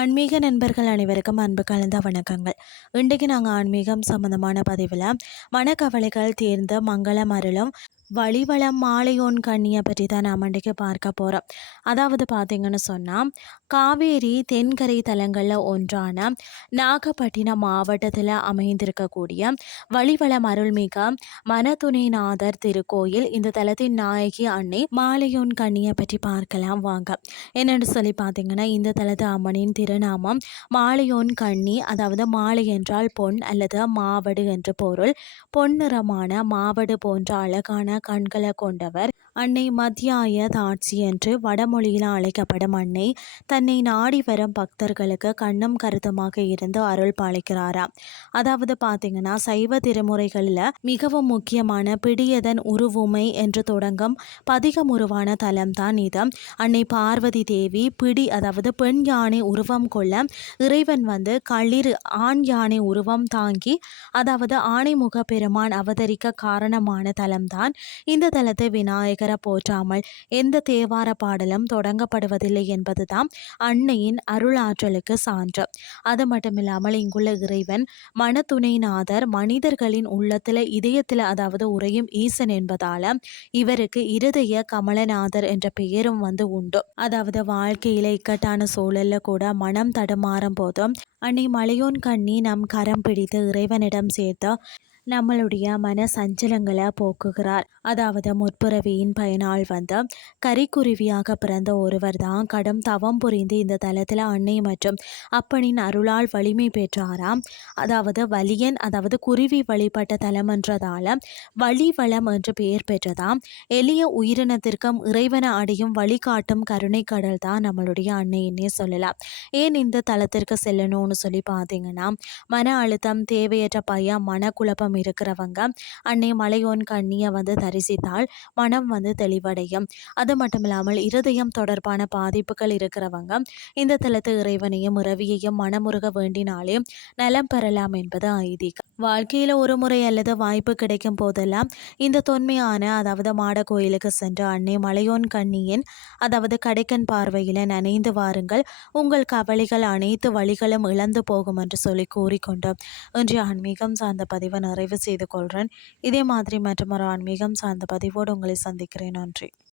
ஆன்மீக நண்பர்கள் அனைவருக்கும் அன்பு கலந்த வணக்கங்கள். இன்றைக்கு நாங்கள் ஆன்மீகம் சம்பந்தமான பதிவில் மனக்கவலைகள் தீர்ந்து மங்களம் அருளும் வழிவளம் மாலையோன் கண்ணியை பற்றி தான் நாம் இன்றைக்கு பார்க்க போகிறோம். அதாவது பார்த்திங்கன்னு சொன்னால், காவேரி தென்கரை தலங்களில் ஒன்றான நாகப்பட்டினம் மாவட்டத்தில் அமைந்திருக்கக்கூடிய வழிவளம் அருள்மிக மனத்துணைநாதர் திருக்கோயில். இந்த தலத்தின் நாயகி அன்னை மாலையோன் கண்ணியை பற்றி பார்க்கலாம் வாங்க. என்னென்னு சொல்லி பார்த்தீங்கன்னா, இந்த தலத்து அம்மனின் திருநாமம் மாலையோன் கண்ணி. அதாவது மாலை என்றால் பொன் அல்லது மாவடு என்று பொருள். பொன்னிறமான மாவடு போன்ற அழகான கண்களை கொண்டவர் அன்னை மத்தியாய தாட்சி என்று வடமொழியில் அழைக்கப்படும் அன்னை தன்னை நாடி வரும் பக்தர்களுக்கு கண்ணும் கருத்துமாக இருந்து அருள் பாலிக்கிறாராம். அதாவது பார்த்தீங்கன்னா, சைவ திருமுறைகளில் மிகவும் முக்கியமான பிடியதன் உருவுமை என்று தொடங்கும் பதிகம் உருவான தலம்தான் இது. அன்னை பார்வதி தேவி பிடி, அதாவது பெண் யானை உருவம் கொள்ள இறைவன் களிர் ஆண் யானை உருவம் தாங்கி, அதாவது ஆணைமுக பெருமான் அவதரிக்க காரணமான தலம்தான் இந்த தலத்தை விநாயகரை போற்றாமல் எந்த தேவார பாடலும் தொடங்கப்படுவதில்லை என்பதுதான் அன்னையின் அருளாற்றலுக்கு சான்று. அது மட்டுமில்லாமல் இங்குள்ள இறைவன் மனத்துணைநாதர், மனிதர்களின் உள்ளத்துல இதயத்தில் அதாவது உறையும் ஈசன் என்பதால இவருக்கு இருதய கமலநாதர் என்ற பெயரும் உண்டு. அதாவது வாழ்க்கையில இக்கட்டான சூழல்ல கூட மனம் தடுமாறும் போதும் அன்னை மலையோன் கண்ணி நம் கரம் பிடித்து இறைவனிடம் சேர்த்து நம்மளுடைய மன சஞ்சலங்களை போக்குகிறார். அதாவது முற்பிறவியின் பயனால் கரிக்குருவியாக பிறந்த ஒருவர் தான் கடும் தவம் புரிந்து இந்த தலத்தில் அன்னை மற்றும் அப்பனின் அருளால் வலிமை பெற்றாராம். அதாவது வலியன், அதாவது குருவி வழிபட்ட தலம் என்றதால வழிவளம் என்று பெயர் பெற்றதாம். எளிய உயிரினத்திற்கும் இறைவனை அடையும் வழிகாட்டும் கருணை கடல் தான் நம்மளுடைய அன்னைன்னே சொல்லலாம். ஏன் இந்த தலத்திற்கு செல்லணும்னு சொல்லி பார்த்தீங்கன்னா, மன அழுத்தம், தேவையற்ற பயம், மனக்குழப்பம் இருக்கிறவங்க அன்னை மலையோன் கண்ணியை தரிசித்தால் மனம் தெளிவடையும். அது மட்டும் இல்லாமல் இருதயம் தொடர்பான பாதிப்புகள் இருக்கிறவங்க இந்த தலத்து இறைவனையும் இரவியையும் மனமுருக வேண்டினாலே நலம் பெறலாம் என்பது ஐதீகம். வாழ்க்கையில் ஒரு முறை அல்லது வாய்ப்பு கிடைக்கும் போதெல்லாம் இந்த தொன்மையான அதாவது மாட கோயிலுக்கு சென்று அன்னை மலையோன் கண்ணியின் அதாவது கடைக்கன் பார்வையில் நனைந்து வாருங்கள். உங்கள் கவலைகள் அனைத்து வழிகளும் இழந்து போகும் என்று சொல்லி கூறிக்கொண்டு இன்றைய ஆன்மீகம் சார்ந்த பதிவை நிறைவு செய்து கொள்கிறேன். இதே மாதிரி மற்றும் ஒரு ஆன்மீகம் சார்ந்த பதிவோடு உங்களை சந்திக்கிறேன். நன்றி.